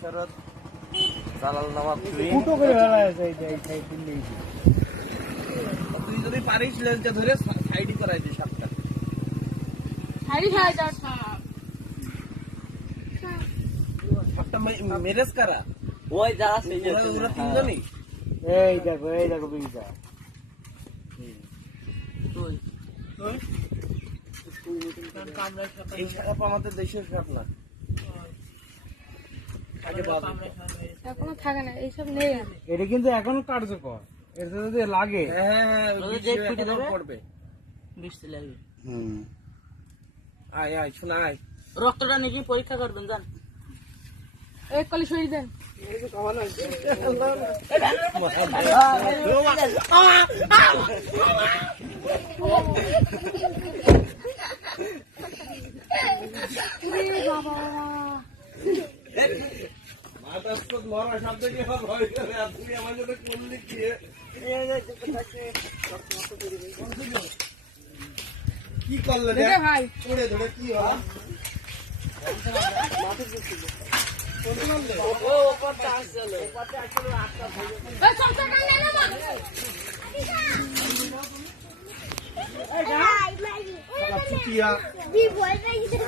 শরৎ জালাল নবাব তুই ফুটো করে ফেলা আছে এই যে এই সাইড দিলেই তুই যদি পারিস লেজটা ধরে সাইডই করাই দিস সাপটা সাইডই খাই দাও সাপটা মেরেজ করা ওই যা আছে ওরা তিনজনই এই দেখো বিজা তুই এই সাপ আমাদের দেশের সাপ না আগে বাবা এখনো থাকে না এইসব নেই এটা কিন্তু এখনো কার্যকর এটা যদি লাগে হ্যাঁ ওদের যে ফুটে এখনো ধরে? পড়বে বৃষ্টি লাগবে আয় আয় শোনা আয় রক্তটা নিয়ে পরীক্ষা করবেন জান এক কলি সরিয়ে দেন ওরে বাবা মরা শব্দ কি ভয় করে আপনি আমাদের করলে কি কি করলে রে দেখে ভাই উড়ে ধরে কি হলো ও ওপরটা আসছিল এই সমস্যা কাল না না চুতিয়া भी बोल रही है